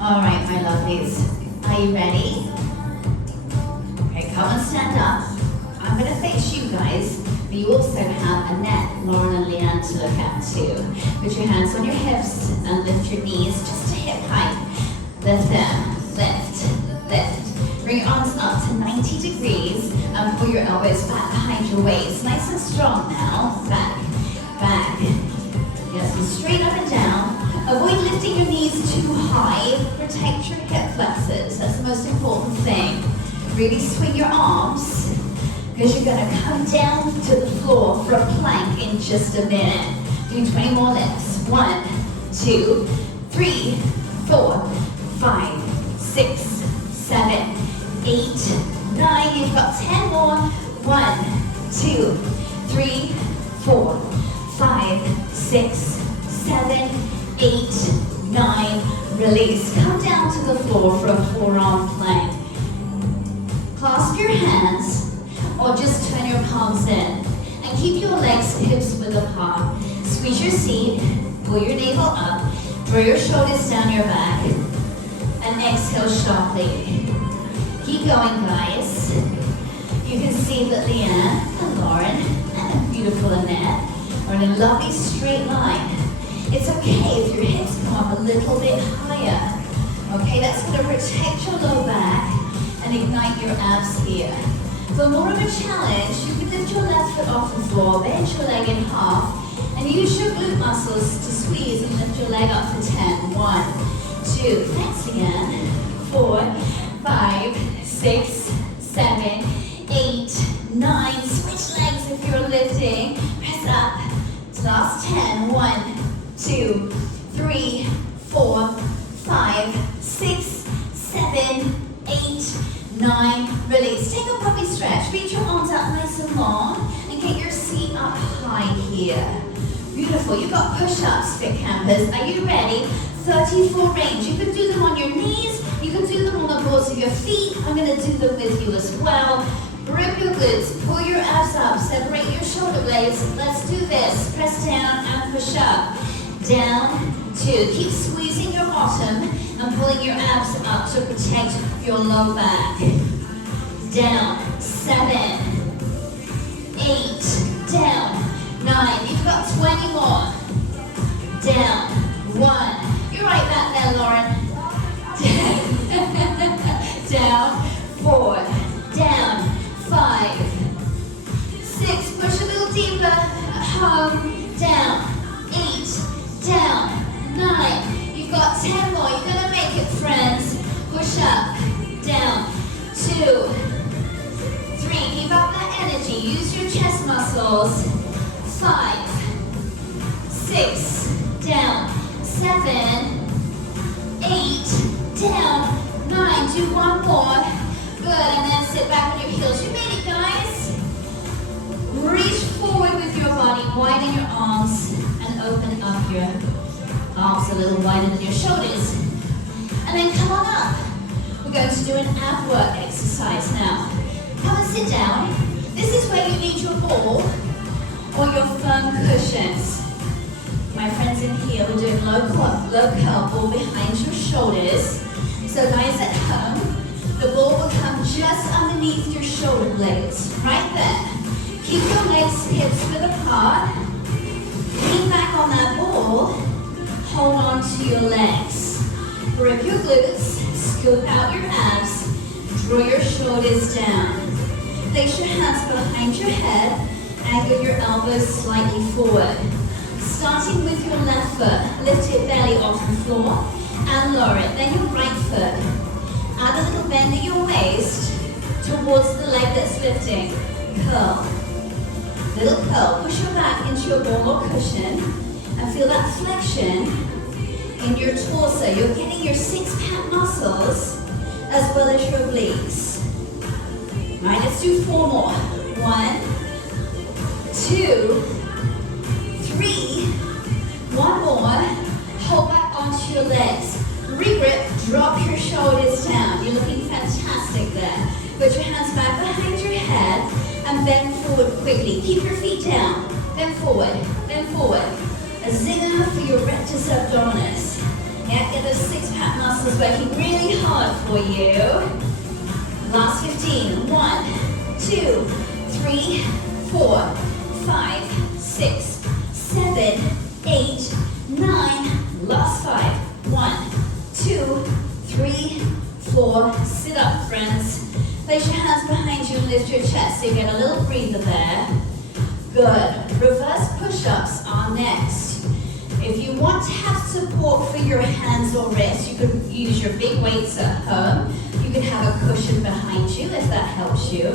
All right, my lovelies. Are you ready? Okay, come and stand up. I'm going to face you guys, but you also have Annette, Lauren, and Leanne to look at too. Put your hands on your hips and lift your knees just to hip height. Lift them. Lift. Lift. Bring your arms up to 90 degrees and pull your elbows back behind your waist. Nice and strong now. Back. Back. Yes, and straight up and down. Avoid lifting your knees too high. Protect your hip flexors. That's the most important thing. Really swing your arms because you're going to come down to the floor for a plank in just a minute. Do 20 more lifts. 1, 2, 3, 4, 5, 6, 7, 8, 9. You've got 10 more. 1, 2, 3, 4, 5, 6, 7, 8, 9. Release. Come down to the floor for a forearm plank. Clasp your hands or just turn your palms in. And keep your legs hips width apart. Squeeze your seat. Pull your navel up. Draw your shoulders down your back. And exhale sharply. Keep going, guys. You can see that Leanne and Lauren and beautiful Annette are in a lovely straight line. It's okay if your hips come up a little bit higher. Okay, that's going to protect your low back and ignite your abs here. For more of a challenge, you can lift your left foot off the floor, bend your leg in half, and use your glute muscles to squeeze and lift your leg up for 10. 1, 2, thanks again. 4, 5, 6, 7, 8, 9. Switch legs if you're lifting. Press up. Last 10. 1, 2, 3, 4, 5, 6, 7, 8, 9. Release. Take a puppy stretch. Reach your arms out nice and long and get your seat up high here. Beautiful. You've got push-ups, fit campers. Are you ready? 34 range. You can do them on your knees. You can do them on the balls of your feet. I'm going to do them with you as well. Grip your glutes. Pull your abs up. Separate your shoulder blades. Let's do this. Press down and push up. Down, 2. Keep squeezing your bottom and pulling your abs up to protect your low back. Down, 7, 8, down, 9. You've got 20 more. Down, 1. You're right back there, Lauren. Down, 4, down, 5, 6. Push a little deeper. Home, down, 8. Down, 9. You've got 10 more. You're going to make it, friends. Push up, down, 2, 3. Keep up that energy. Use your chest muscles. 5, 6, down, 7, 8, down, 9. Do one more. Good, and then sit back on your heels. You made it, guys. Reach forward with your body. Widen your arms. Open up your arms a little wider than your shoulders. And then come on up. We're going to do an ab work exercise now. Come and sit down. This is where you need your ball or your firm cushions. My friends in here, we're doing low curl, ball behind your shoulders. So guys at home, the ball will come just underneath your shoulder blades, right there. Keep your legs hips width apart. Lean back on that ball, hold on to your legs. Grip your glutes, scoop out your abs, draw your shoulders down. Place your hands behind your head, angle your elbows slightly forward. Starting with your left foot, lift it belly off the floor and lower it. Then your right foot. Add a little bend at your waist towards the leg that's lifting. Curl. Little curl, push your back into your ball or cushion and feel that flexion in your torso. You're getting your six-pack muscles as well as your obliques. All right, let's do 4 more. 1, 2, 3. 1 more. Hold back onto your legs. Regrip, drop your shoulders down. You're looking fantastic there. Put your hands back behind your head and bend forward quickly. Keep your feet down. Bend forward, bend forward. A zinger for your rectus abdominis. Yeah, get those six-pack muscles muscles working really hard for you. Last 15. 1, 2, 3, 4, 5, 6, 7, 8, 9. Last 5. 1, 2, 3, 4. Sit up, friends. Place your hands behind you and lift your chest so you get a little breather there. Good. Reverse push-ups are next. If you want to have support for your hands or wrists, you could use your big weights at home. You can have a cushion behind you if that helps you.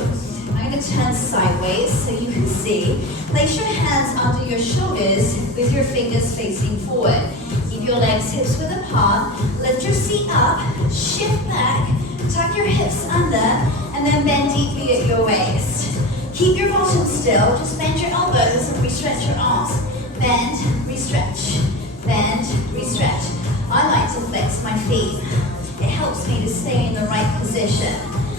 I'm going to turn sideways so you can see. Place your hands under your shoulders with your fingers facing forward. Keep your legs hips width apart. Lift your seat up, shift back, tuck your hips under, and then bend deeply at your waist. Keep your bottom still, just bend your elbows and re-stretch your arms. Bend, re-stretch, bend, re-stretch. I like to flex my feet. It helps me to stay in the right position.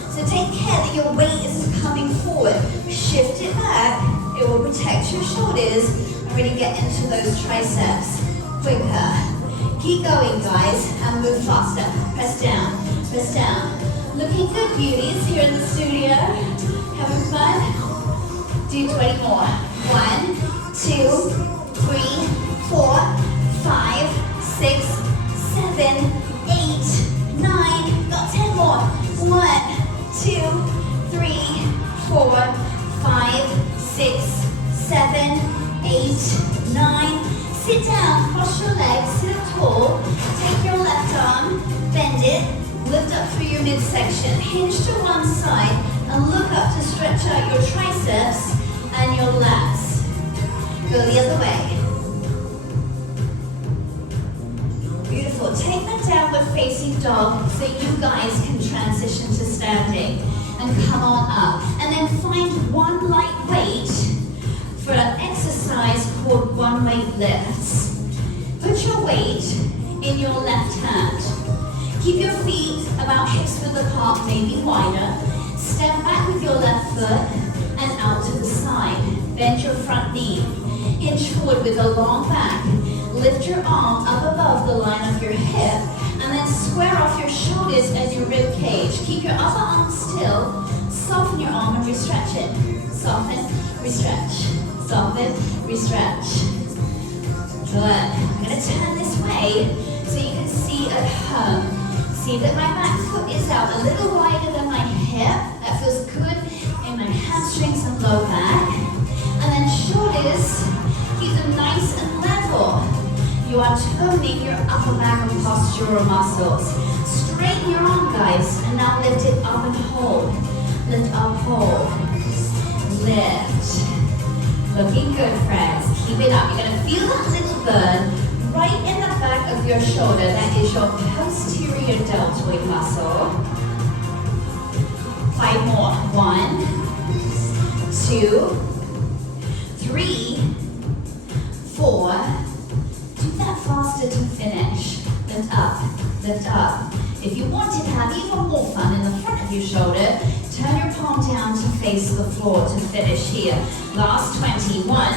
So take care that your weight isn't coming forward. Shift it back. It will protect your shoulders and really get into those triceps quicker. Keep going, guys, and move faster. Press down, press down. Looking good, beauties, here in the studio. Having fun? Do 20 more. 1, 2, 3, 4, 5, 6, 7, 8, 9. Got 10 more. 1, 2, 3, 4, 5, 6, 7, 8, 9. Sit down, cross your legs, sit up tall. Take your left arm, bend it, lift up through your midsection, hinge to one side, and look up to stretch out your triceps and your lats. Go the other way. Beautiful. Take that downward facing dog so you guys can transition to standing. And come on up. And then find one light weight for an exercise called one weight lifts. Put your weight in your left hand. Keep your feet about hips width apart, maybe wider. Step back with your left foot and out to the side. Bend your front knee. Hinge forward with a long back. Lift your arm up above the line of your hip and then square off your shoulders and your rib cage. Keep your upper arm still. Soften your arm and re-stretch it. Soften, re-stretch. Soften, re-stretch. Good. I'm going to turn this way so you can see at home. See that my back foot is out a little wider than my hip. That feels good in my hamstrings and low back. And then shoulders, keep them nice and level. You are toning your upper back and postural muscles. Straighten your arm, guys, and now lift it up and hold. Lift up, hold. Lift. Looking good, friends. Keep it up. You're going to feel that little burn right in the back of your shoulder. That is your posterior deltoid muscle. 5 more. 1, 2, 3, 4. Do that faster to finish. Lift up, lift up. If you want to have even more fun in the front of your shoulder, turn your palm down to face the floor to finish here. Last 20. 1,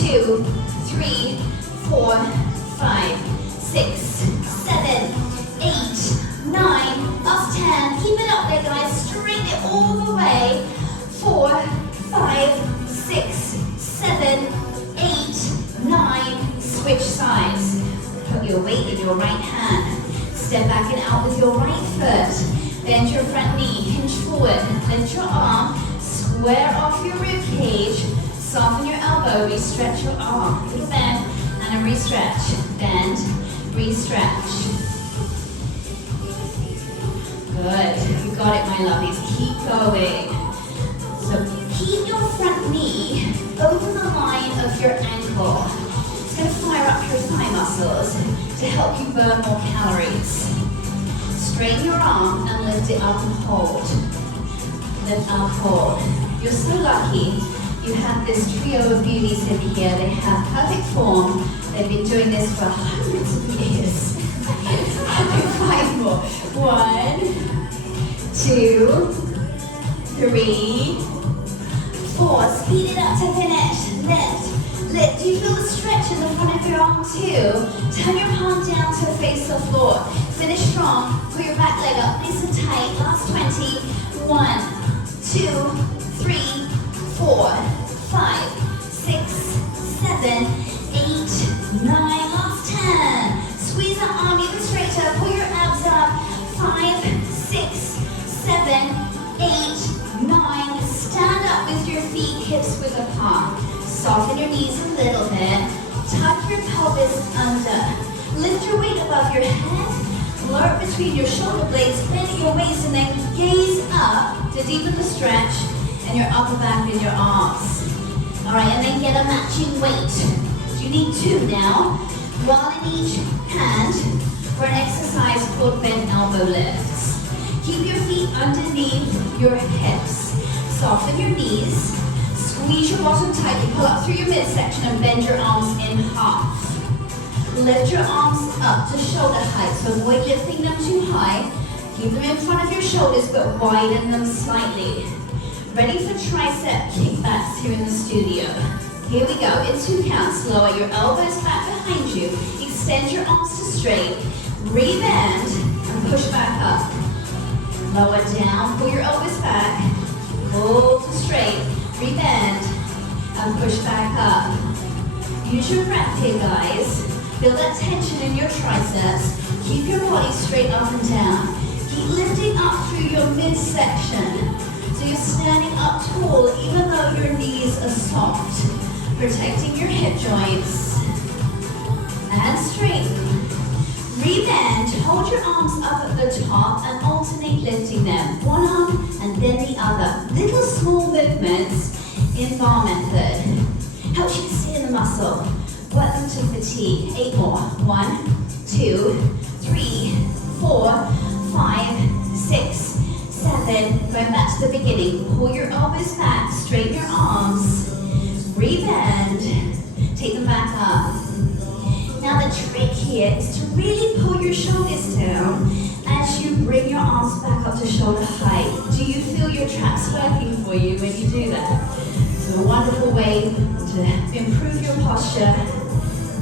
2, 3, 4, 5, 6, 7, 8, 9. Last 10. Keep it up there, guys. Straighten it all the way. 4, 5, 6, 7, 8, 9. Switch sides. Put your weight in your right hand. Step back and out with your right foot. Bend your front knee, hinge forward. Lift your arm, square off your rib cage. Soften your elbow, re-stretch your arm. Little bend and a re-stretch. Bend, re-stretch. Good. You got it, my lovelies. Keep going. So keep your front knee over the line of your ankle. It's going to fire up your thigh muscles to help you burn more calories. Straighten your arm and lift it up and hold. Lift up, hold. You're so lucky you have this trio of beauties in here. They have perfect form. They've been doing this for hundreds of years. 5 more. 1, 2, 3, 4. Speed it up to finish. Lift. Lift. Do you feel the stretch in the front of your arm too? Turn your palm down to face the floor. Finish strong. Pull your back leg up nice and tight. Last 20. 1, 2, 3, 4, 5, 6, 7, 8, 9. Last 10. Squeeze that arm even straighter. Pull your abs up. 5, 6, 7, 8, 9. Stand up with your feet hips width apart. Soften your knees a little bit. Tuck your pelvis under. Lift your weight above your head. Lower it between your shoulder blades. Bend at your waist and then gaze up to deepen the stretch and your upper back and your arms. All right, and then get a matching weight. You need 2 now. 1 in each hand for an exercise called bent elbow lifts. Keep your feet underneath your hips. Soften your knees. Squeeze your bottom tight. You pull up through your midsection and bend your arms in half. Lift your arms up to shoulder height. So avoid lifting them too high. Keep them in front of your shoulders, but widen them slightly. Ready for tricep kickbacks here in the studio. Here we go. In 2 counts, lower your elbows back behind you. Extend your arms to straight. Rebend and push back up. Lower down. Pull your elbows back. Pull to straight. Rebend and push back up. Use your breath here, guys. Feel that tension in your triceps. Keep your body straight up and down. Keep lifting up through your midsection. So you're standing up tall even though your knees are soft. Protecting your hip joints. And straighten. Rebend. Hold your arms up at the top and alternate lifting them. One arm and then the other. Little small movements in bar method. Helps you to stay in the muscle. Work them to fatigue. 8 more. 1, 2, 3, 4, 5, 6, 7. Going back to the beginning. Pull your elbows back. Straighten your arms. Rebend. Take them back up. Now the trick here is to really pull your shoulders down as you bring your arms back up to shoulder height. Do you feel your traps working for you when you do that? It's a wonderful way to improve your posture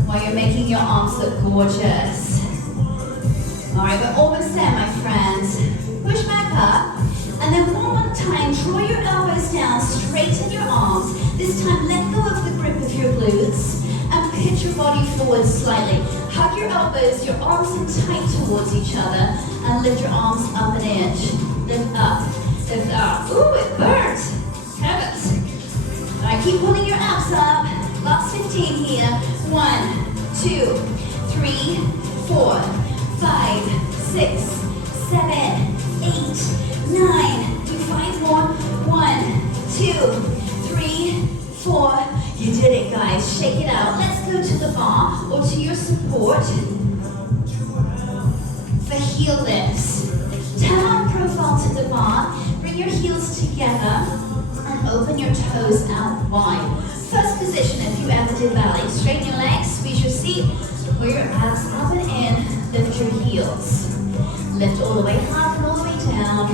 while you're making your arms look gorgeous. All right, we're almost there, my friends. Push back up, and then one more time, draw your elbows down, straighten your arms. This time, let go of the grip of your glutes, and pitch your body forward slightly. Hug your elbows, your arms in tight towards each other, and lift your arms up an inch. Lift up, lift up. Ooh, it burns. Heavens. All right, keep pulling your abs up. Last 15 here. 1, 2, 3, 4, 5, 6, 7, 8, 9. Do 5 more. 1, 2, 3, 4. You did it, guys. Shake it out. Let's go to the bar or to your support for heel lifts. Turn on profile to the bar. Bring your heels together and open your toes out wide. First position, if you ever did ballet. Straighten your legs, squeeze your seat, pull your abs up and in, lift your heels. Lift all the way up and all the way down.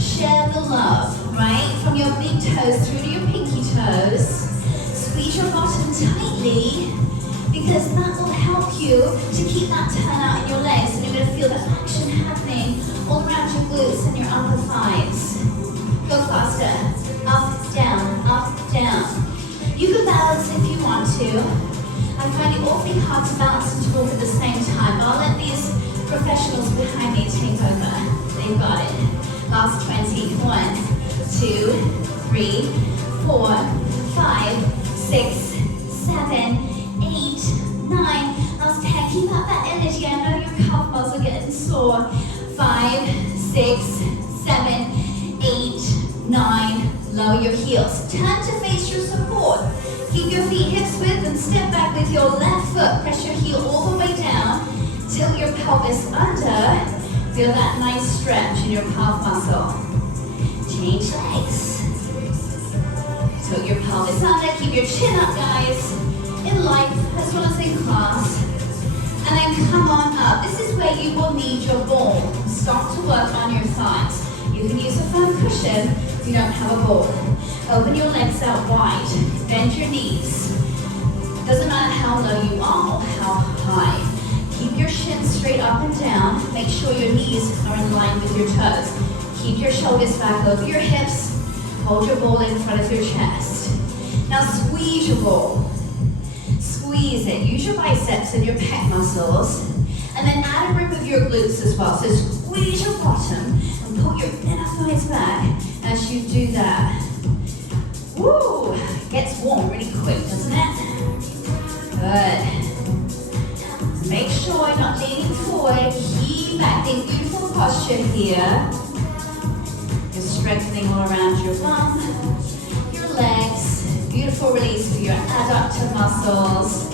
Share the love, right? From your big toes through to your pinky toes. Squeeze your bottom tightly because that will help you to keep that turn out in your legs, and you're going to feel the action happening all around your glutes and your upper thighs. Go faster. Up, down, up, down. You can balance if you want to. I find it awfully hard to balance and talk at the same time, but I'll let these professionals behind me take over. They've got it. Last 20. 1, 2, 3, 4, 5, 6, 7, 8, 9. Last 10. Keep up that energy. I know your calf muscles are getting sore. 5, 6, 7, 8, 9. Lower your heels. Turn to face your support. Keep your feet hips width and step back with your left foot. Press your heel all the way down. Tilt your pelvis under. Feel that nice stretch in your calf muscle. Change legs. Tilt your pelvis under. Keep your chin up, guys. In life as well as in class. And then come on up. This is where you will need your ball. Start to work on your thighs. You can use a firm cushion if you don't have a ball. Open your legs out wide. Bend your knees. Doesn't matter how low you are or how high. Keep your shins straight up and down. Make sure your knees are in line with your toes. Keep your shoulders back over your hips. Hold your ball in front of your chest. Now squeeze your ball. Squeeze it. Use your biceps and your pec muscles. And then add a grip of your glutes as well. So squeeze your bottom and pull your inner thighs back as you do that. Woo! Gets warm really quick, doesn't it? Good. Make sure you're not leaning forward. Keep acting beautiful posture here. You're strengthening all around your bum, your legs. Beautiful release for your adductor muscles.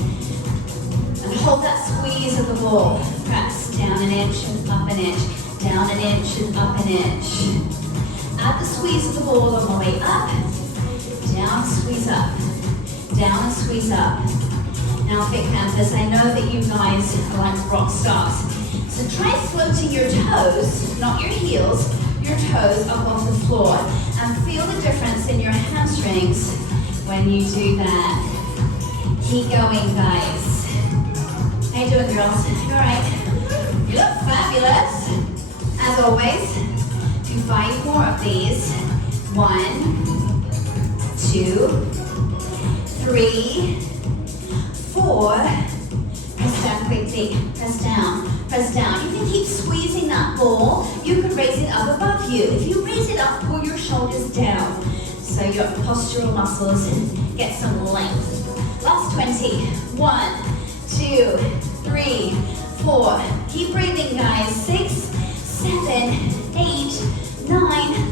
And hold that squeeze of the ball. Press down an inch and up an inch. Down an inch and up an inch. Add the squeeze of the ball on the way up. Down, squeeze up. Down and squeeze up. Now, fit campers, I know that you guys are like rock stars. So try floating your toes, not your heels, your toes up off the floor. And feel the difference in your hamstrings when you do that. Keep going, guys. How you doing, girls? You all right? You look fabulous. As always, do 5 more of these. 1, 2, 3, 4. Press down quickly. Press down. Press down. You can keep squeezing that ball. You can raise it up above you. If you raise it up, pull your shoulders down so your postural muscles get some length. Last 20. 1, 2, 3, 4. Keep breathing, guys. 6, 7, 8, 9.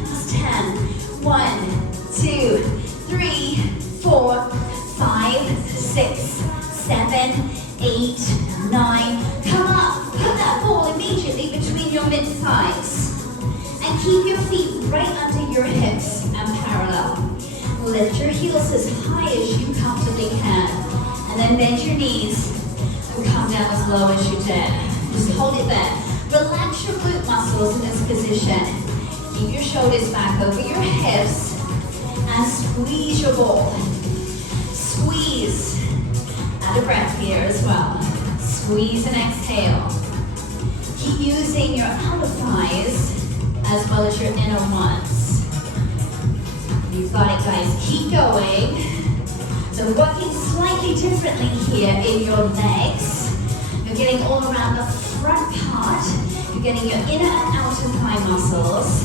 Last 10. 1, 2, 3, 4, 5, 6, 7, 8, 9. Come up. Put that ball immediately between your mid-thighs. And keep your feet right under your hips and parallel. Lift your heels as high as you comfortably can. And then bend your knees and come down as low as you dare. Just hold it there. Relax your glute muscles in this position. Keep your shoulders back over your hips and squeeze your ball. Squeeze. Add a breath here as well. Squeeze and exhale. Keep using your outer thighs as well as your inner ones. You've got it, guys. Keep going. So working slightly differently here in your legs. You're getting all around the front part. You're getting your inner and outer thigh muscles.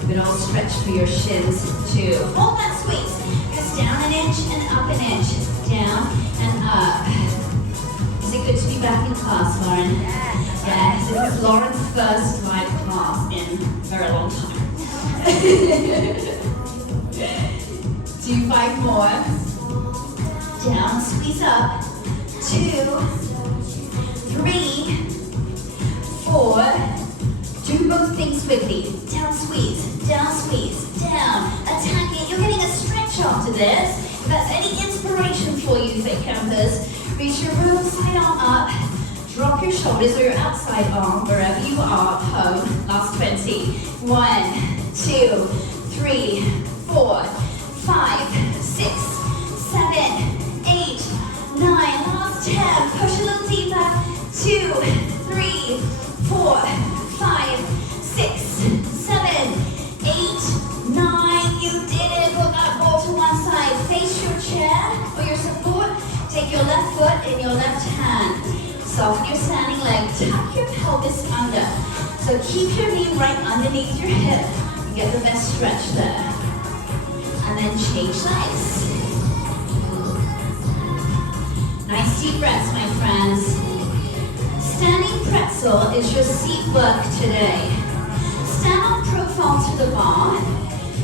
You can all stretch for your shins too. Hold that squeeze. Press down an inch and up an inch. Down and up. Is it good to be back in class, Lauren? Yes, this is Lauren's first live class in a very long time. Do 5 more. Down, squeeze up. 2, 3, 4. Do both things quickly. Down, squeeze, down. Attack it. You're getting a stretch after this. If that's any inspiration for you, fit campers, reach your room side arm up. Drop your shoulders or your outside arm, wherever you are at home. Last 20. 1, 2, 3, 4, 5, 6, 7, 8, 9. Last 10. Push a little deeper. 2, 3, 4, 5, 6, 7, 8, 9. You did it. Put that ball to one side. Face your chair for your support. Take your left foot in your left hand. Soften your standing leg. Tuck your pelvis under. So keep your knee right underneath your hip. You get the best stretch there. And then change legs. Nice deep breaths, my friends. Standing pretzel is your seat work today. Stand on profile to the bar,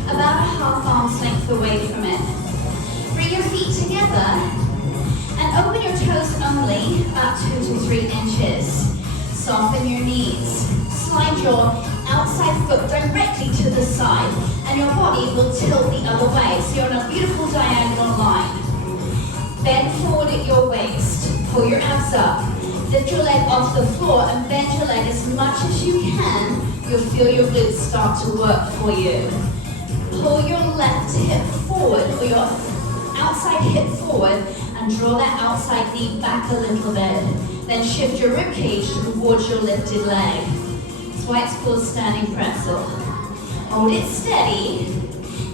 about a half arm's length away from it. Bring your feet together and open your toes only about 2 to 3 inches. Soften your knees. Slide your outside foot directly to the side and your body will tilt the other way. So you're on a beautiful diagonal line. Bend forward at your waist. Pull your abs up. Lift your leg off the floor and bend your leg as much as you can. You'll feel your glutes start to work for you. Pull your left hip forward or your outside hip forward and draw that outside knee back a little bit. Then shift your rib cage towards your lifted leg. That's why it's called standing pretzel. Hold it steady.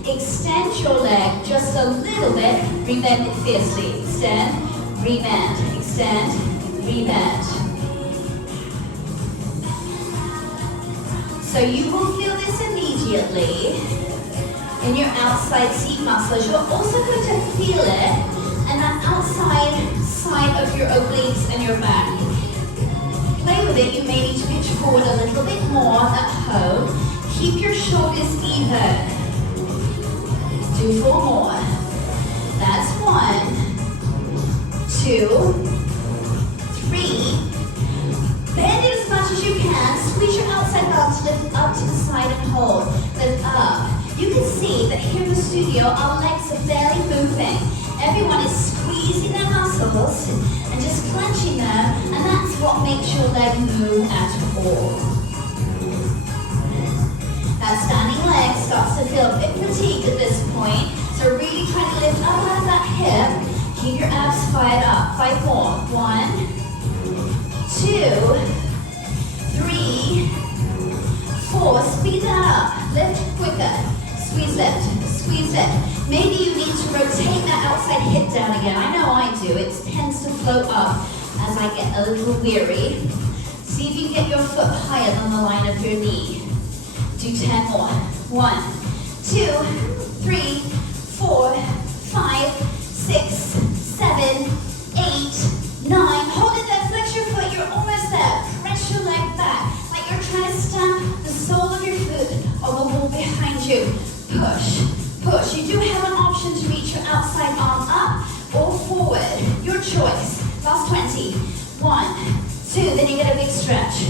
Extend your leg just a little bit. Rebend it fiercely. Extend, rebend, extend, rebend. So you will feel this immediately in your outside seat muscles. You're also going to feel it in that outside side of your obliques and your back. Play with it. You may need to pitch forward a little bit more at home. Keep your shoulders even. Do 4 more. That's 1, 2, 3. Bend it as much as you can. Squeeze your outside butt to lift up to the side and hold. Lift up. You can see that here in the studio, our legs are barely moving. Everyone is squeezing their muscles and just clenching them, and that's what makes your leg move at all. That standing leg starts to feel a bit fatigued at this point, so really try to lift up out of that hip. Keep your abs fired up. 5 more. 1, 2, 3, 4. Speed that up. Lift quicker. Squeeze lift. Squeeze lift. Maybe you need to rotate that outside hip down again. I know I do. It tends to float up as I get a little weary. See if you can get your foot higher than the line of your knee. Do 10 more. 1, 2, 3, 4, 5, 6, 7, 8, 9. Hold it there. Flex your foot. You're almost there. Press your leg back like you're trying to stamp the sole of your foot on the wall behind you. Push. Push. You do have an option to reach your outside arm up or forward. Your choice. Last 20. 1, 2. Then you get a big stretch.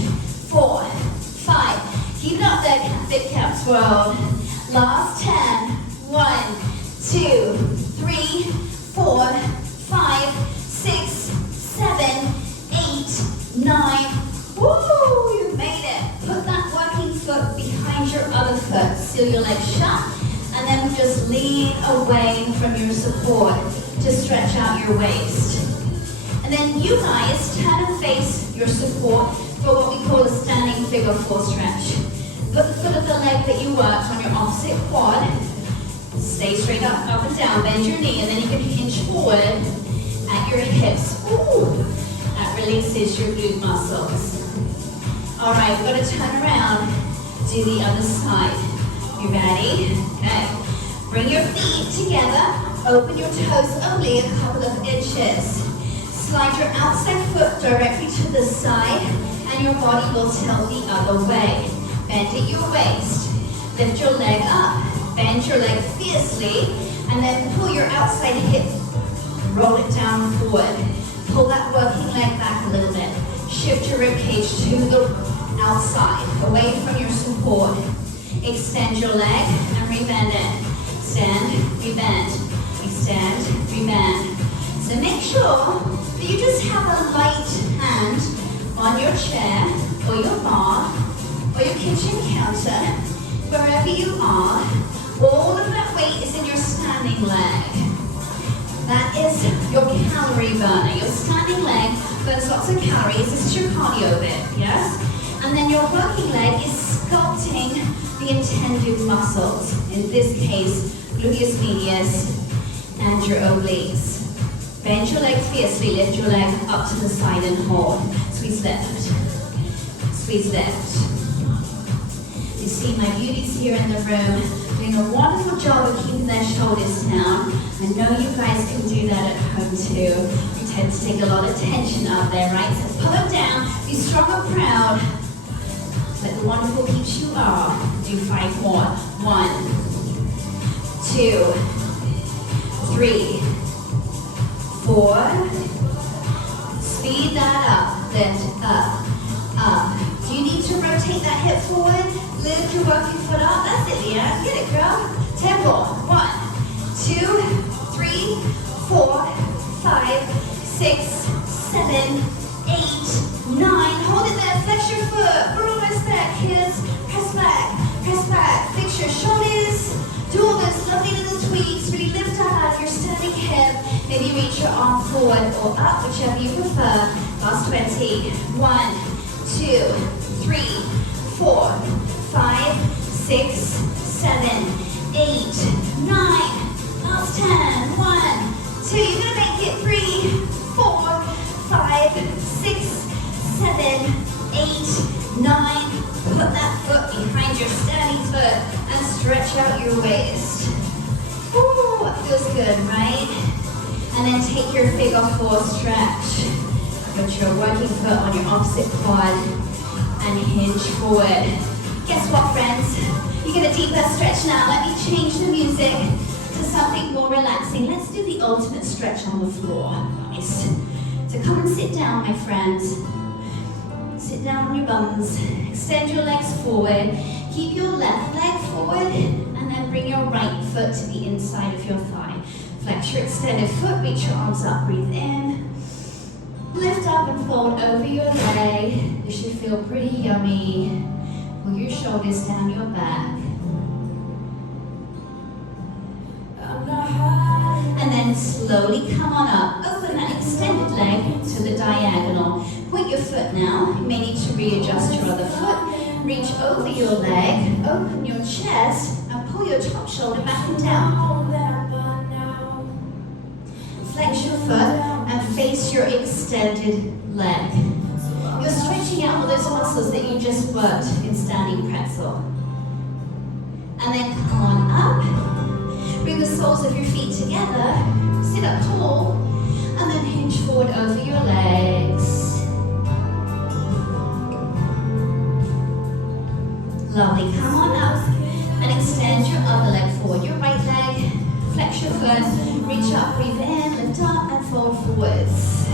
4, 5. Keep it up there, Fit Caps World. Last 10. 1, 2, 3, 4, 5, 6, 7, 8, 9. Woo! You made it. Put that working foot behind your other foot. Seal your legs shut. And then just lean away from your support to stretch out your waist. And then you guys turn and face your support for what we call a standing figure 4 stretch. Put the foot of the leg that you worked on your opposite quad. Stay straight up and down. Bend your knee, and then you can hinge forward at your hips. Ooh, that releases your glute muscles. All right, we're going to turn around, do the other side. You ready? Okay. Bring your feet together. Open your toes only a couple of inches. Slide your outside foot directly to the side, and your body will tilt the other way. Bend at your waist. Lift your leg up. Bend your leg fiercely, and then pull your outside hip. Roll it down forward. Pull that working leg back a little bit. Shift your rib cage to the outside, away from your support. Extend your leg and rebend it. Extend, rebend. Extend, rebend. So make sure that you just have a light hand on your chair or your bar or your kitchen counter, wherever you are. All of that weight is in your standing leg. That is your calorie burner. Your standing leg burns lots of calories. This is your cardio bit, yes? And then your working leg is sculpting the intended muscles. In this case, gluteus medius and your obliques. Bend your leg fiercely. Lift your leg up to the side and hold. Squeeze left. Squeeze left. You see my beauties here in the room doing a wonderful job of keeping their shoulders down. I know you guys can do that at home too. You tend to take a lot of tension up there, right? So pull them down, be strong and proud. Like the wonderful peeps you are. Do 5 more. 1, 2, 3, 4. Speed that up. Lift up, up. Do you need to rotate that hip forward? Lift your working foot up. That's it, Leanne. Get it, girl. Tempo. 1, 2, 3, 4, 5, 6, 7, 8, 9. Hold it there. Flex your foot. We're almost there, kids. Press back. Press back. Fix your shoulders. Do all those lovely little tweaks. Really lift up out of your standing hip. Maybe you reach your arm forward or up, whichever you prefer. Last 20. 1, 2, 3, 4, 5, 6, 7, 8, 9. Last 10. 1, 2. You're gonna make it 3, 4, 5, 6, 7, 8, 9. Put that foot behind your standing foot and stretch out your waist. Ooh, that feels good, right? And then take your figure 4 stretch. Put your working foot on your opposite quad and hinge forward. Guess what, friends? You get a deeper stretch now. Let me change the music to something more relaxing. Let's do the ultimate stretch on the floor, guys. So come and sit down, my friends. Sit down on your bums. Extend your legs forward. Keep your left leg forward and then bring your right foot to the inside of your thigh. Flex your extended foot, reach your arms up, breathe in. Lift up and fold over your leg. This should feel pretty yummy. Pull your shoulders down your back. And then slowly come on up. Open that extended leg to the diagonal. Point your foot now. You may need to readjust your other foot. Reach over your leg, open your chest, and pull your top shoulder back and down. Flex your foot and face your extended leg. You're stretching out all those muscles that you just worked in standing pretzel. And then come on up. Bring the soles of your feet together. Sit up tall. And then hinge forward over your legs. Lovely. Come on up and extend your other leg forward. Your right leg. Flex your foot. Reach up, breathe in, lift up, and fold forwards.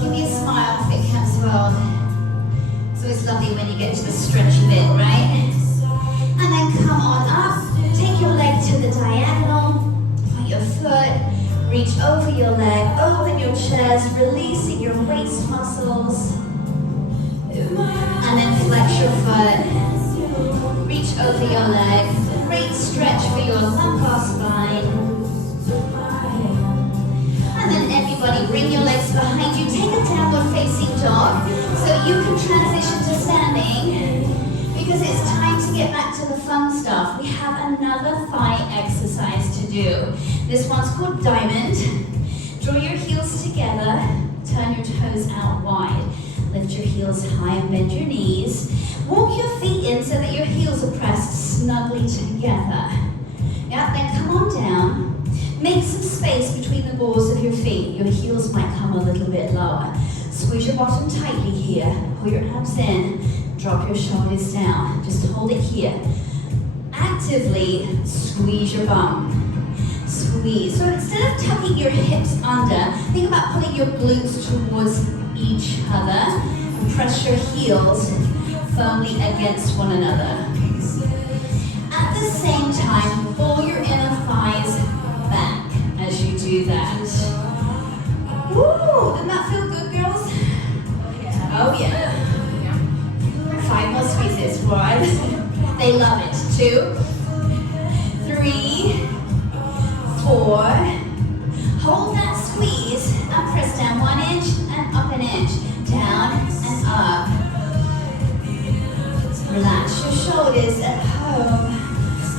Give me a smile, fit camps world. It's always lovely when you get to the stretchy bit, right? And then come on up. Take your leg to the diagonal. Point your foot. Reach over your leg. Open your chest, releasing your waist muscles. And then flex your foot. Reach over your leg. Great stretch for your lumbar spine. And then everybody bring your legs behind you. Take a downward facing dog so you can transition to standing because it's time to get back to the fun stuff. We have another thigh exercise to do. This one's called diamond. Draw your heels together. Turn your toes out wide. Lift your heels high and bend your knees. Walk your feet in so that your heels are pressed snugly together. Yeah, then come on down. Make some space between the balls of your feet. Your heels might come a little bit lower. Squeeze your bottom tightly here. Pull your abs in. Drop your shoulders down. Just hold it here. Actively squeeze your bum. Squeeze. So instead of tucking your hips under, think about pulling your glutes towards each other and press your heels firmly against one another. At the same time, pull your inner thighs back as you do that. Woo! Didn't that feel good, girls? Oh yeah. 5 more squeezes. 1. They love it. 2, 3, 4. Hold that squeeze and press down 1 inch and up an inch. Down and up. Relax your shoulders at home.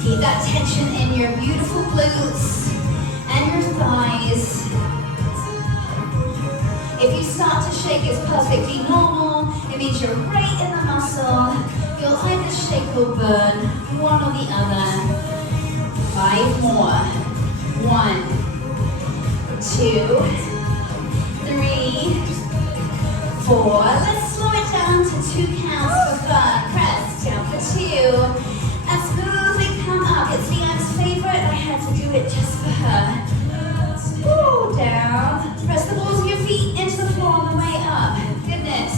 Keep that tension in your beautiful glutes and your thighs. If you start to shake, it's perfectly normal. It means you're right in the muscle. You'll either shake or burn, one or the other. 5 more. 1, 2, 3, 4. Let's slow it down to 2 counts for fun. Press down for 2. And smoothly come up. It's Leanne's favorite. I had to do it just for her. Woo, down. Press the balls of your feet into the floor on the way up. Goodness.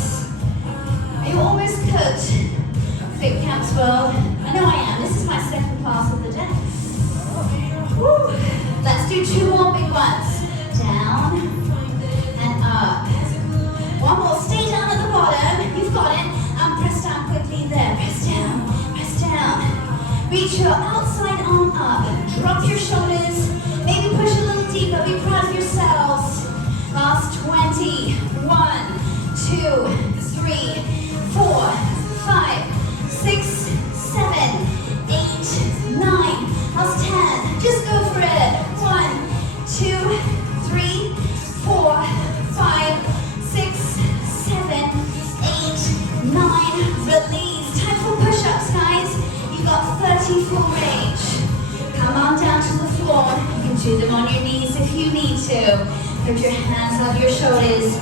Are you almost cooked? Fit Camps World. I know I am. This is my second class of the day. Woo. Let's do 2 more big ones. Down and up. 1 more. Stay down at the bottom. You've got it. And press down quickly there. Press down. Press down. Reach your outside arm up. Drop your shoulders. Maybe push a little deeper. Be 3, 4, 5, 6, 7, 8, 9. Last 10. Just go for it. 1, 2, 3, 4, 5, 6, 7, 8, 9. Release. Time for push-ups, guys. You've got 30 full range. Come on down to the floor. You can do them on your knees if you need to. Put your hands on your shoulders.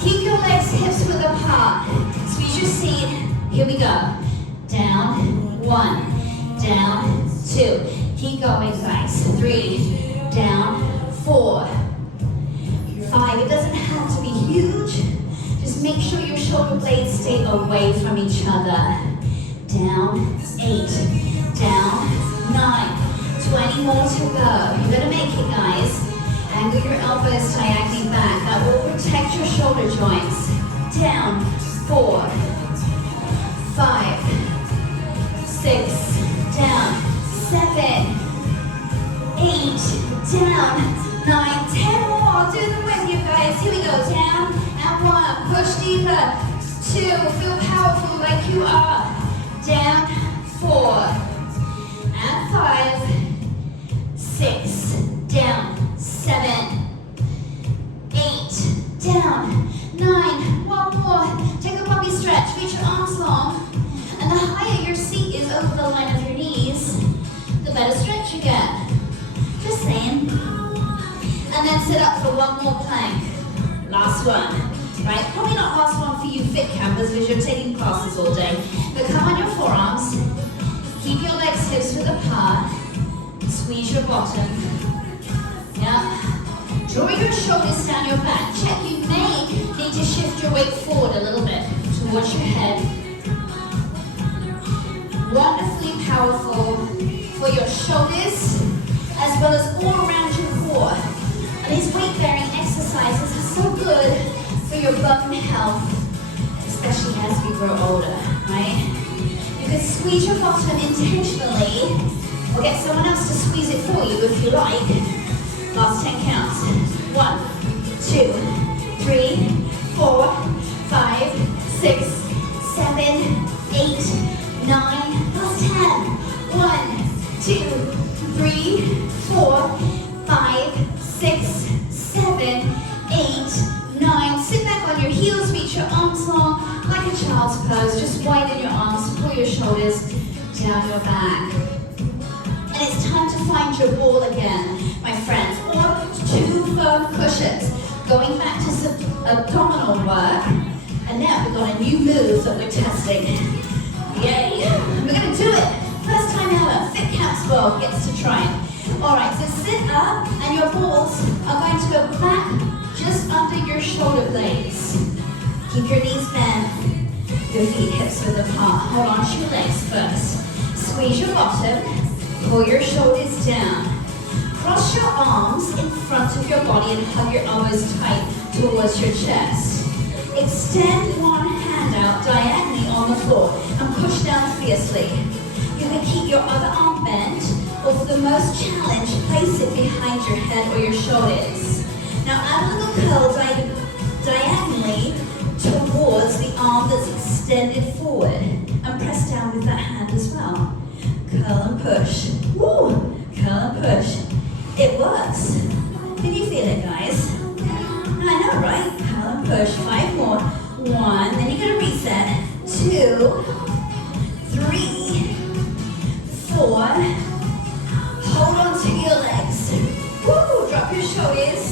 Keep your legs hips width apart. Squeeze your seat. Here we go. Down, 1, down, 2. Keep going, guys. 3, down, 4, 5. It doesn't have to be huge. Just make sure your shoulder blades stay away from each other. Down, 8, down, 9. 20 more to go. You're gonna make it, guys. Angle your elbows diagonally back. That will protect your shoulder joints. Down, 4, 5, 6, down, 7, 8, down, 9, 10 more. I'll do them with you guys. Here we go. Down and 1. Push deeper. 2. Feel powerful like you are. Down, 4 and 5, 6, down, 7, 8, down, 9. One more. Take a puppy stretch. Reach your arms long. And the higher your seat is over the line of your knees, the better stretch you get. Just saying. And then sit up for one more plank. Last one. Right? Probably not last one for you fit campers because you're taking classes all day. But come on your forearms. Keep your legs hips width apart. Squeeze your bottom. Yeah. Draw your shoulders down your back. Check, you may need to shift your weight forward a little bit towards your head. Wonderfully powerful for your shoulders as well as all around your core. And these weight-bearing exercises are so good for your bone health, especially as we grow older, right? You can squeeze your bottom intentionally or get someone else to squeeze it for you if you like. Last 10 counts. 1, 2, 3, 4, 5, 6, 7, 8, 9. Last 10. 1, 2, 3, 4, 5, 6, 7, 8, 9. Sit back on your heels, reach your arms long, like a child's pose. Just widen your arms, pull your shoulders down your back. And it's time to find your ball again, my friends. Or 2 firm cushions. Going back to some abdominal work. And now we've got a new move that we're testing. Yay! We're gonna do it. First time ever. Fit Camps World gets to try it. Alright, so sit up and your balls are going to go back just under your shoulder blades. Keep your knees bent. Your feet hips width apart. Hold on to your legs first. Squeeze your bottom. Pull your shoulders down. Cross your arms in front of your body and hug your elbows tight towards your chest. Extend one hand out diagonally on the floor and push down fiercely. You can keep your other arm bent, or for the most challenge, place it behind your head or your shoulders. Now add a little curl diagonally towards the arm that's extended forward and press down with that hand as well. Curl and push. Woo! Curl and push. It works. Can you feel it, guys? I know, right? Curl and push. 5 more. 1. Then you're going to reset. 2, 3, 4. Hold on to your legs. Woo! Drop your shoulders.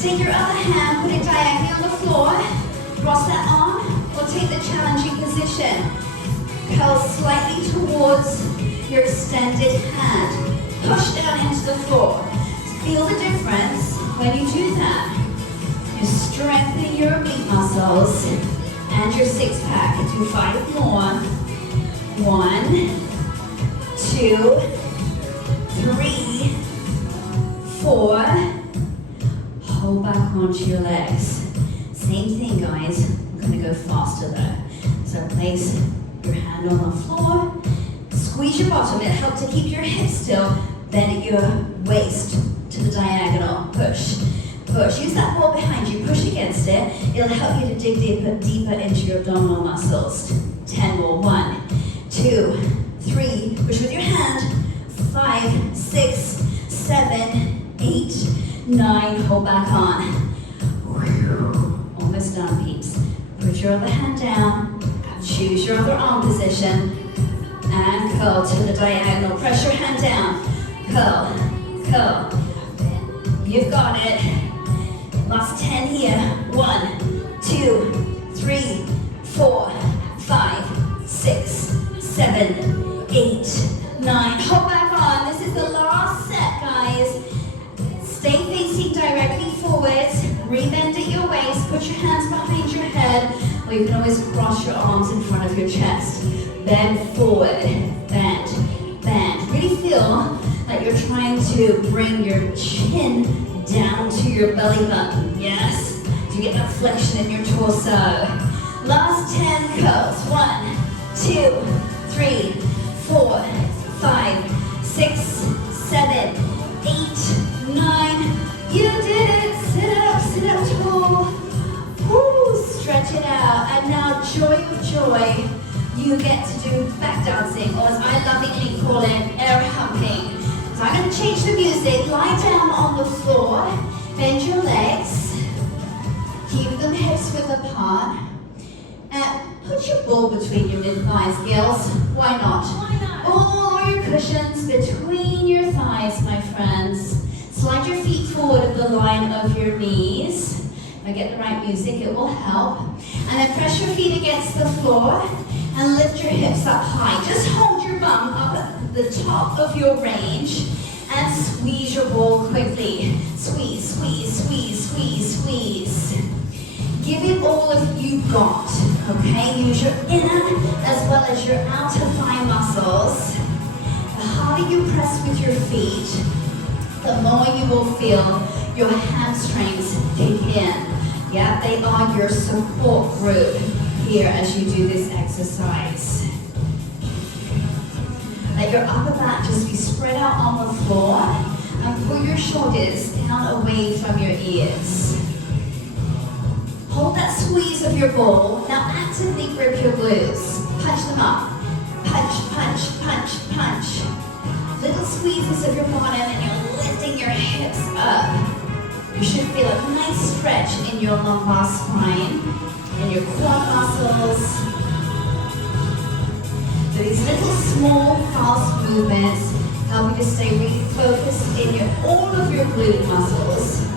Take your other hand, put it diagonally on the floor. Cross that arm, or take the challenging position. Curl slightly towards your extended hand. Push down into the floor. Feel the difference when you do that. You're strengthening your meat muscles and your six-pack. Do 5 more. 1, 2, 3, 4. Hold back onto your legs. Same thing, guys. I'm going to go faster though. So place your hand on the floor. Squeeze your bottom. It helps to keep your hips still. Bend at your waist to the diagonal. Push. push. Use that ball behind you, push against it. It'll help you to dig deeper into your abdominal muscles. 10 more. 1, 2, 3. Push with your hand. 5, 6, 7, 8, 9. Hold back on. Almost done, peeps. Put your other hand down. Choose your other arm position. And curl to the diagonal. Press your hand down. Curl, curl. You've got it. Last 10 here. 1, 2, 3, 4, 5, 6, 7, 8, 9. Hold back on. This is the last set, guys. Stay facing directly forwards. Rebend at your waist. Put your hands behind your head. Or you can always cross your arms in front of your chest. Bend forward. Bend, bend. Really feel like you're trying to bring your chin down to your belly button. Yes? Do you get that flexion in your torso? Last 10 curls. 1, 2, 3, 4, 5, 6, 7, 8, 9. You did it. Sit up tall. Woo, stretch it out. And now, joy of joy, you get to do back dancing, or as I lovingly call it, air humping. So I'm going to change the music. Lie down on the floor. Bend your legs. Keep them hips width apart. Put your ball between your mid-thighs, girls. Why not? Why not? All your cushions between your thighs, my friends. Slide your feet forward at the line of your knees. If I get the right music, it will help. And then press your feet against the floor and lift your hips up high. Just hold your bum up at the top of your range and squeeze your ball quickly. Squeeze, squeeze, squeeze, squeeze, squeeze. Give it all of you've got, okay? Use your inner as well as your outer thigh muscles. The harder you press with your feet, the more you will feel your hamstrings kick in. Yeah, they are your support group here as you do this exercise. Let your upper back just be spread out on the floor and pull your shoulders down away from your ears. Hold that squeeze of your ball. Now actively grip your glutes. Punch them up. Punch, punch, punch, punch. Little squeezes of your bottom and you're lifting your hips up. You should feel a nice stretch in your lumbar spine, in your quad muscles. So these little small, fast movements help you to stay really focused in all of your glute muscles.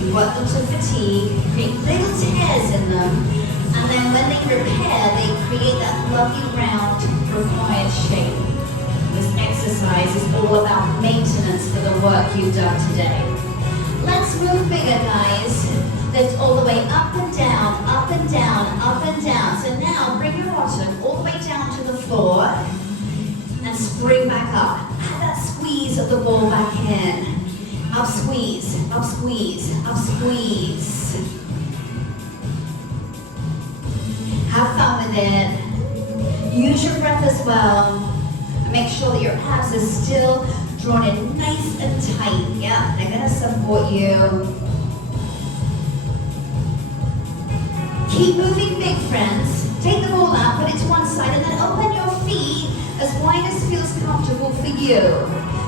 You work them to fatigue, create little tears in them, and then when they repair, they create that lovely round, required shape. This exercise is all about maintenance for the work you've done today. Let's move bigger, guys. Lift all the way up and down, up and down, up and down. So now bring your bottom all the way down to the floor and spring back up. Add that squeeze of the ball back in. Up squeeze, up squeeze, up squeeze. Have fun with it. Use your breath as well. And make sure that your abs are still drawn in nice and tight. Yeah, they're gonna support you. Keep moving big, friends. Take the ball out, put it to one side, and then open your feet as wide as feels comfortable for you.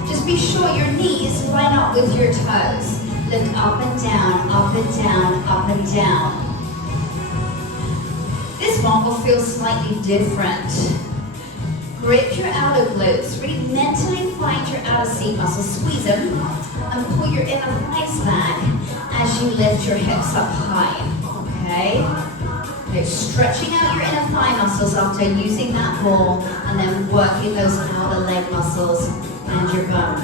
Just be sure your knees line up with your toes. Lift up and down, up and down, up and down. This one will feel slightly different. Grip your outer glutes. Really mentally find your outer seat muscles. Squeeze them and pull your inner thighs back as you lift your hips up high. Okay? Okay, stretching out your inner thigh muscles after using that ball and then working those outer leg muscles and your bum.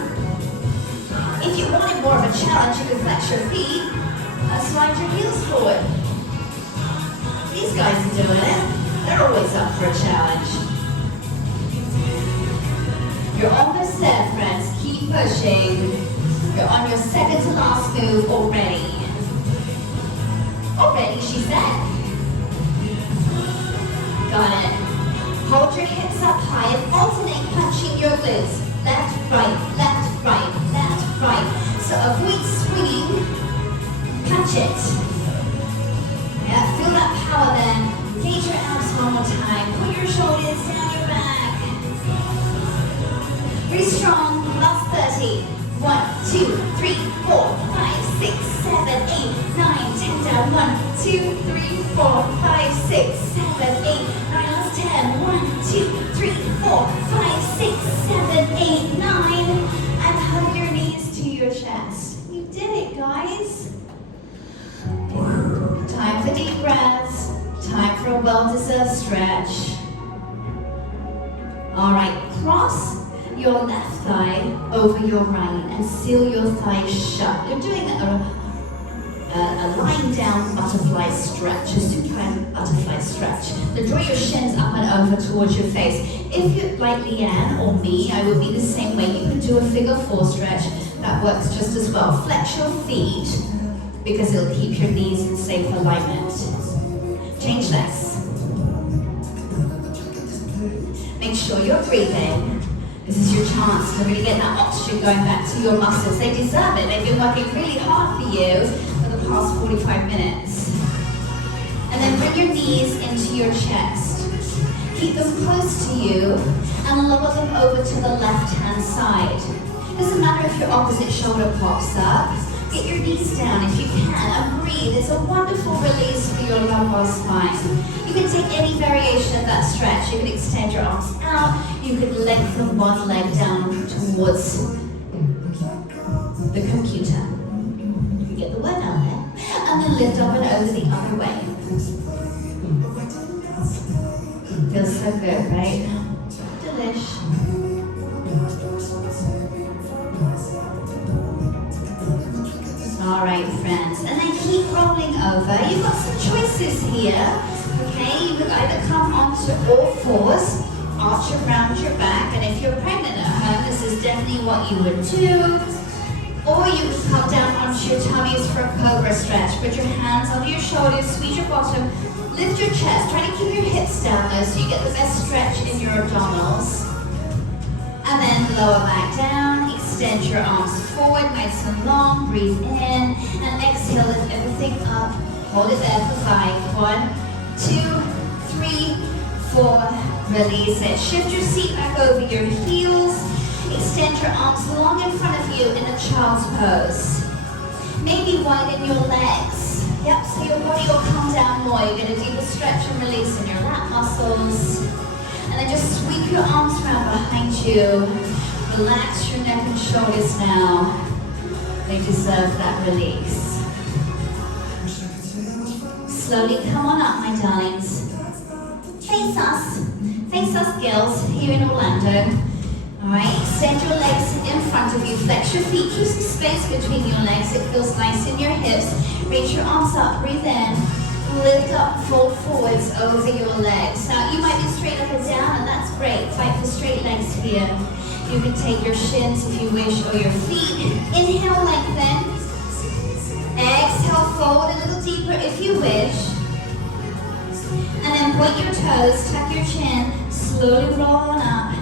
If you wanted more of a challenge, you could flex your feet and slide your heels forward. These guys are doing it. They're always up for a challenge. You're almost there, friends. Keep pushing. You're on your second to last move already. Already, she said. Got it. Hold your hips up high and alternate punching your glutes. Left, right, left, right, left, right. So avoid swinging it. Yeah, feel that power then. Engage your abs one more time. Put your shoulders down your back. Really strong. Last 30. 1, 2, 3, 4, 5, 6, 7, 8, 9, 10 down. 1, 2, 3, 4, 5, 6, 7, 8, 9. Last 10. 1, 2, 3, 4, 5, 6, 7, 8, 9. And hug your knees to your chest. You did it, guys. Time for deep breaths. Time for a well-deserved stretch. All right, cross your left thigh over your right and seal your thighs shut. You're doing a lying down butterfly stretch, a supine butterfly stretch. So draw your shins up and over towards your face. If you're like Leanne or me, I would be the same way. You can do a figure 4 stretch. That works just as well. Flex your feet because it'll keep your knees in safe alignment. Change legs. Make sure you're breathing. This is your chance to really get that oxygen going back to your muscles. They deserve it. They've been working really hard for you for the past 45 minutes. And then bring your knees into your chest. Keep them close to you and lower them over to the left-hand side. Doesn't matter if your opposite shoulder pops up. Get your knees down if you can and breathe. It's a wonderful release for your lumbar spine. You can take any variation of that stretch. You can extend your arms out. You can lengthen one leg down towards the computer. You get the word out there. And then lift up and over the other way. Feels so good, right? Delish. All right, friends, and then keep rolling over. You've got some choices here, okay? You could either come onto all fours, arch around your back, and if you're pregnant at home, this is definitely what you would do. Or you could come down onto your tummies for a cobra stretch. Put your hands under your shoulders, squeeze your bottom, lift your chest. Try to keep your hips down though so you get the best stretch in your abdominals. And then lower back down, extend your arms forward, nice and long, breathe in, and exhale, lift everything up. Hold it there for 5. 1, 2, 3, 4, release it. Shift your seat back over your heels. Extend your arms long in front of you in a child's pose. Maybe widen your legs. Yep, so your body will come down more. You're going to deeper stretch and release in your lat muscles. And then just sweep your arms around behind you. Relax your neck and shoulders now. They deserve that release. Slowly come on up, my darlings. Face us girls here in Orlando. All right, extend your legs in front of you. Flex your feet, keep some space between your legs. It feels nice in your hips. Reach your arms up, breathe in. Lift up, fold forwards over your legs. Now, you might be straight up and down, and that's great. Fight for straight legs here. You can take your shins if you wish, or your feet. Inhale, lengthen. Exhale, fold a little deeper if you wish. And then point your toes, tuck your chin, slowly roll on up,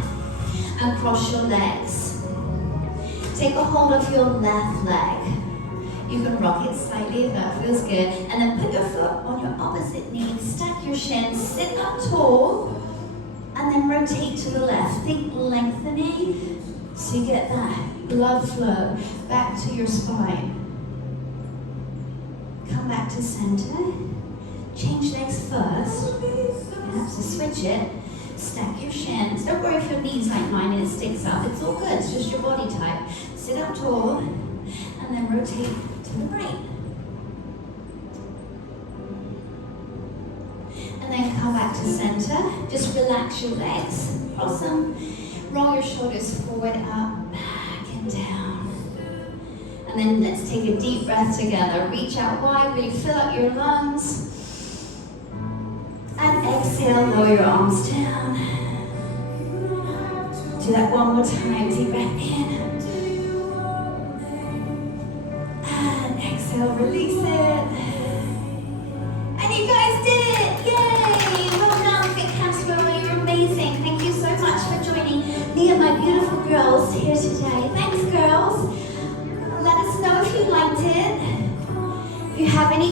and cross your legs. Take a hold of your left leg. You can rock it slightly if that feels good. And then put your foot on your opposite knee, stack your shins, sit up tall, and then rotate to the left. Think lengthening so you get that blood flow back to your spine. Come back to center. Change legs first. You have to switch it. Stack your shins. Don't worry if your knee's like mine and it sticks up. It's all good. It's just your body type. Sit up tall and then rotate to the right. And then come back to center. Just relax your legs. Awesome. Roll your shoulders forward, up, back, and down. And then let's take a deep breath together. Reach out wide, really fill up your lungs. And exhale, lower your arms down. Do that one more time. Deep breath in. And exhale, release it. And you guys did it! Yay! Well done, Fit Camp Swimmer. You're amazing. Thank you so much for joining me and my beautiful girls here today. Thanks, girls. Let us know if you liked it. If you have any